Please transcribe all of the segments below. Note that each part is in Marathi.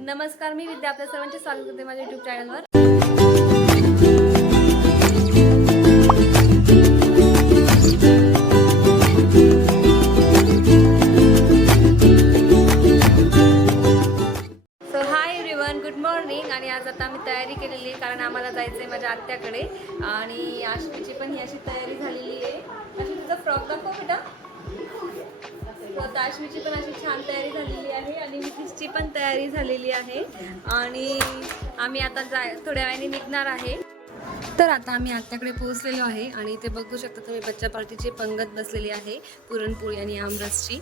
नमस्कार, मी विद्या. आपल्या सर्वांचे स्वागत करते माझ्या यूट्यूब चॅनलवर. So hi everyone, good morning. आणि आज आता आम्ही तयारी केलेली आहे कारण आम्हाला जायचं आहे माझ्या आत्याकडे. आणि आश्वीची पण ही अशी तयारी झालेली आहे. अशी तुझा फ्रॉक दाखव बेटा. आश्वीची पण अशी छान तयारी झालेली आहे आणि मितीची पण तयारी झालेली आहे. आणि आम्ही आता थोड्या वेळाने निघणार आहे. तर आता आम्ही आत्याकडे पोहोचलेलो आहे आणि इथे बघू शकता तुम्ही बच्चा पार्टीची पंगत बसलेली आहे, पुरणपोळी आणि आमरसची.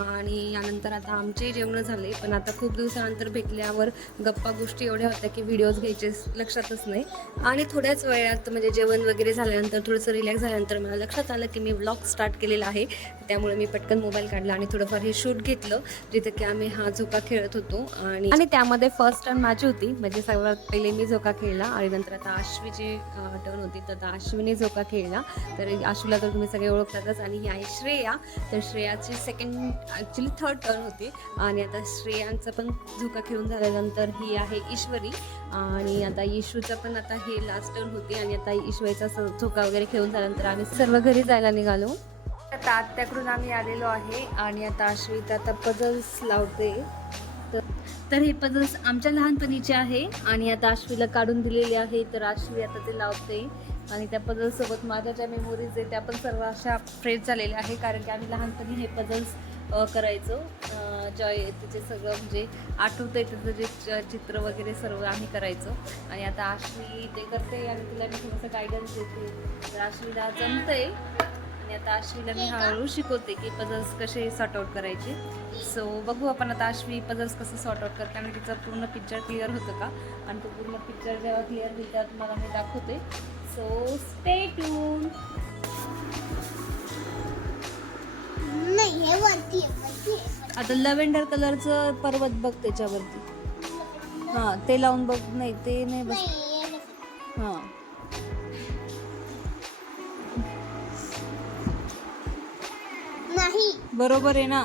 आणि यानंतर आता आमचे जेवण झाले, पण आता खूप दिवसानंतर भेटल्यावर गप्पा गोष्टी एवढ्या होत्या की व्हिडिओज घ्यायचे लक्षातच नाही. आणि थोड्याच वेळात म्हणजे जेवण वगैरे झाल्यानंतर थोडंसं रिलॅक्स झाल्यानंतर मला लक्षात आलं की मी व्लॉग स्टार्ट केलेला आहे. त्यामुळे मी पटकन मोबाईल काढला आणि थोडंफार हे शूट घेतलं, जिथे की आम्ही हा झोका खेळत होतो. आणि त्यामध्ये फर्स्ट टाइम माझी होती, म्हणजे सर्वात पहिले मी झोका खेळला आणि नंतर आता आश्वीची टर्न होती. तर आता आश्वीने झोका खेळला. तर आश्वीला तर तुम्ही सगळे ओळखतातच. आणि ही आहे श्रेया. तर श्रेयाची ॲक्च्युली थर्ड टर्न होती. आणि आता श्रेयांचं पण झोका खेळून झाल्यानंतर ही आहे ईश्वरी. आणि आता इशूचं पण आता हे लास्ट टर्न होती. आणि आता ईश्वरीचा झोका वगैरे खेळून झाल्यानंतर आम्ही सर्व घरी जायला निघालो. आता आत्याकडून आम्ही आलेलो आहे आणि आता आश्वी आता पझल्स लावते. तर हे पझल्स आमच्या लहानपणीचे आहे आणि आता आश्वीला काढून दिलेले आहे. तर आश्वी आता ते लावते आणि त्या पझल्ससोबत माझ्या ज्या मेमोरीज आहे त्या पण सर्व अशा फ्रेश झालेल्या आहे, कारण की आम्ही लहानपणी हे पझल्स करायचो. जॉय तिचे सगळं म्हणजे आठवतं आहे त्याचं जे चित्र वगैरे सर्व आम्ही करायचो. आणि आता आश्वी ते करते आणि तिला मी थोडंसं गायडन्स देते. तर आश्वीला जमतंय आणि आता आश्वीला मी हळूहळू शिकवते की पझल्स कसे सॉर्ट आउट करायचे. सो बघू आपण आता आश्वी पझल्स कसं सॉर्ट आउट करते आणि तिचं पूर्ण पिक्चर क्लिअर होतं का. आणि तो पूर्ण पिक्चर जेव्हा क्लिअर होईल तेव्हा तुम्हाला मी दाखवते. So stay tune. आता लव्हेंडर कलरचं पर्वत बघ त्याच्यावरती. हां, ते लावून बघ. नाही ते नाही बस. हां, नाही बरोबर आहे ना.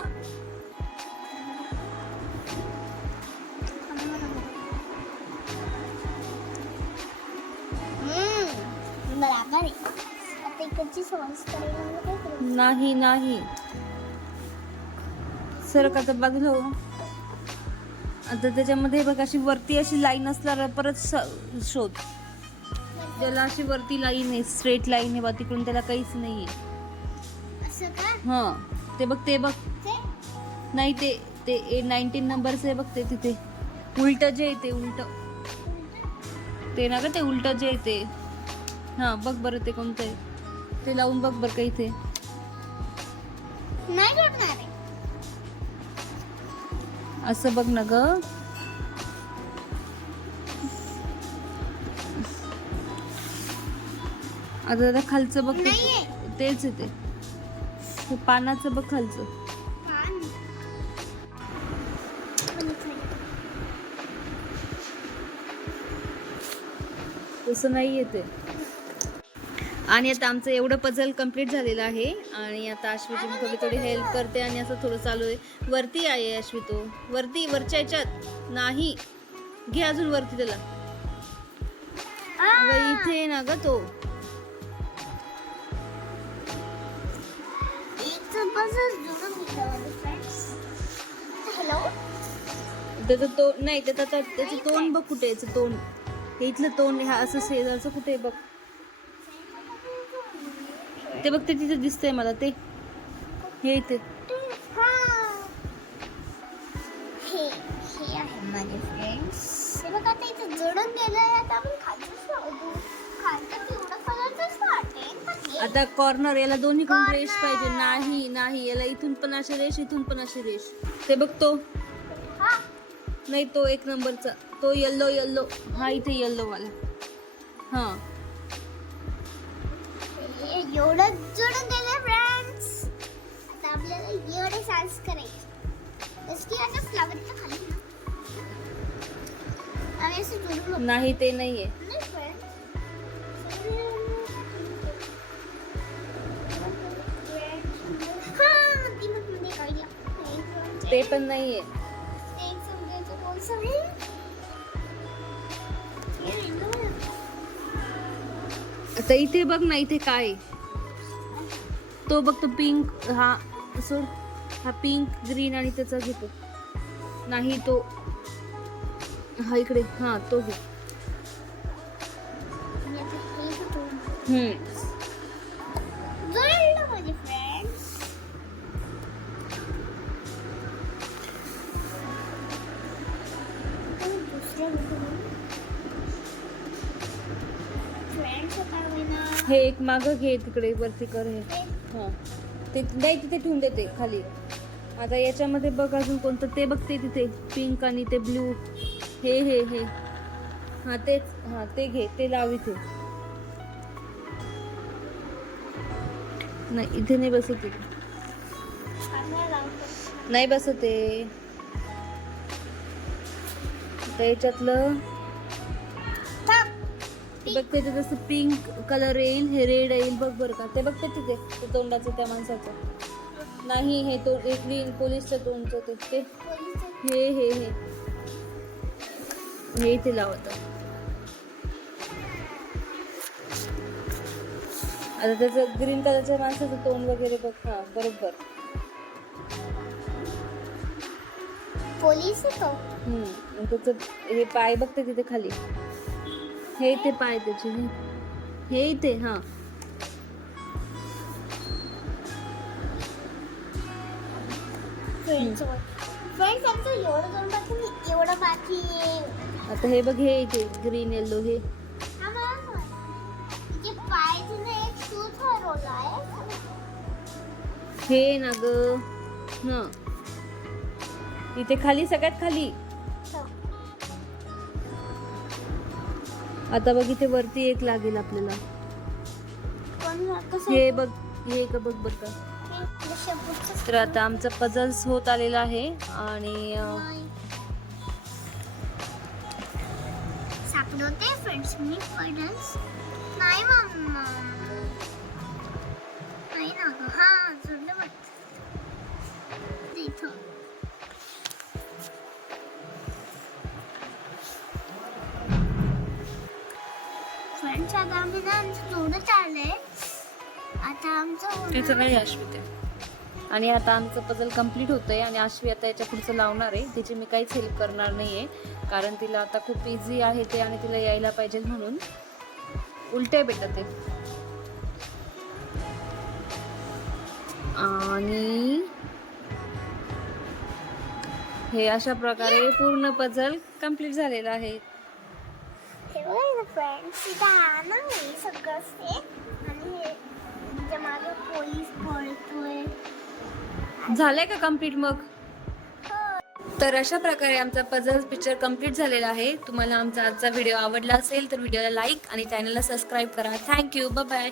बराबर आहे. आता इकडची सॉस करायला नाही नाही सर का तर बाजूला हो. आता त्याच्यामध्ये बघ अशी वरती अशी लाईन असल्यावर परत शोध. त्याला अशी वरती लाईन आहे, स्ट्रेट लाईन आहे बा, तिकडून त्याला काहीच नाही आहे. असं का? हां, ते बघ ते बघ. नाही ते 19 नंबरचं आहे बघ. ते तिथे उलट जे आहे ते उलट ते ना ग, ते उलट जे आहे ते. हां बघ बरं ते कोणतं आहे ते लावून बघ बरं. काही ते नाही जोडणार आहे. असं बघ ना ग. आता खालचं बघ. तेच आहे ते पानाचं बघ खालचं. तसं नाही येते. आणि आता आमचं एवढं पझल कंप्लीट झालेलं आहे. आणि आता आश्वीची मी थोडी हेल्प करते आणि असं थोडं चालू आहे. वरती आहे आश्वी, तो वरच्या ह्याच्यात नाही. घे अजून वरती त्याला. अगं इथे ना ग तो. त्याचं तोंड नाही, त्याचं तोंड बघ कुठे. याचं तोंड हे इथलं तोंड हा असं शेजारचं कुठे बघ. ते बघ ते तिथे दिसतंय मला. ते हे इथे. हे आहे माझे फ्रेंड्स. हे बघा आता इथं जोडून गेलंय. आता आपण खालचं शोधू. खालचं पिवळं कलरचंच वाटेल. आता कॉर्नर याला दोन्हीकडून रेष पाहिजे. नाही नाही, याला इथून पण अशी रेष, इथून पण अशी रेष. ते बघ तो नाही, तो 1 नंबरचा तो येल्लो. हा इथे येल्लो वाला. हां, एवढं जोडून गेलं फ्रेंड्स. आता आपल्याला एवढे सायन्स करायचे. जसं आता फ्लावरच्या खाली ना आम्ही असं जोडून नाही ते नाहीये. नाही फ्रेंड्स. ते पण नाहीये. एक समजायचं कोण सगळे आता इथे बघ ना, इथे काय आहे? तो बघ, तो पिंक, हा सोड, हा पिंक ग्रीन आणि त्याचा घेतो. नाही तो, हा इकडे, हा तो घे. आणि आता हे कुठून? जुळलं माझे फ्रेंड्स. दुसरं फ्रेंड्स आता होईना. हे एक मागं घे, तिकडे वरती कर हे. हा ते नाही, तिथे ठेवून देते खाली. आता याच्यामध्ये बघ अजून कोणतं, ते बघते तिथे पिंक आणि ते ब्लू, हे हे हे, हा तेच, हा ते घे, ते लाव इथे. नाही इथे नाही बसत ते. नाही बसत ते. त्याच्यातलं बघ, त्याच्यात जसं पिंक कलर येईल, हे रेड येईल बघ बरं का. ते बघते तिथे, ते तोंडाचं त्या माणसाचं. नाही हे तो ग्रीन पोलीसच्या तोंडचं ते हे हे हे हे इथे लावत. आता त्याचं ग्रीन कलरच्या माणसाचं तोंड वगैरे बघ. हा बरोबर. पोलीस आहे तो. आणि त्याचं हे पाय बघते तिथे खाली, हे इथे पाय त्याचे, हे इथे. हा फ्रेंड्स आमचं एवढं जाऊन बाकी नाही, एवढं बाकी आहे. आता हे बघ, हे इथे ग्रीन येलो, हे तिचे पायचे ना एक शूज हरवला आहे. हे ना ग. हा इथे खाली, सगळ्यात खाली. आता बघ इथे वरती एक लागेल आपल्याला. हे बघ, हे का बघ बघ का. तर आता आमचं पझल्स होत आलेलं आहे आणि सापडवते फ्रेंड्स मी पडल्स. नाही मम्मा, नाही ना ग. हा जुळलं बघ तिथं. फ्रेंड्स आता आम्ही ना आमचं जोडं चाललंय. आता आमचं त्याचं नाही अश्वित आहे. आणि आता आमचं पझल कम्प्लीट होतंय आणि अश्वी आता याच्या पुढचं लावणार आहे. तिची मी काहीच हेल्प करणार नाहीये, कारण तिला आता खूप इझी आहे ते आणि तिला यायला पाहिजे म्हणून. उलटे बेटा ते. आणि हे अशा प्रकारे पूर्ण पझल कम्प्लीट झालेलं आहे. हे बघा फ्रेंड्स, इथं आहे ना हे सगळं ते. आणि हे तिच्या मागे पोलीस पळतोय. झालंय का कम्प्लीट मग? तर अशा प्रकारे आमचा पझल पिक्चर कम्प्लीट झालेला आहे. तुम्हाला आमचा आजचा व्हिडिओ आवडला असेल तर व्हिडिओला लाईक आणि चॅनलला सबस्क्राईब करा. Thank you, bye bye.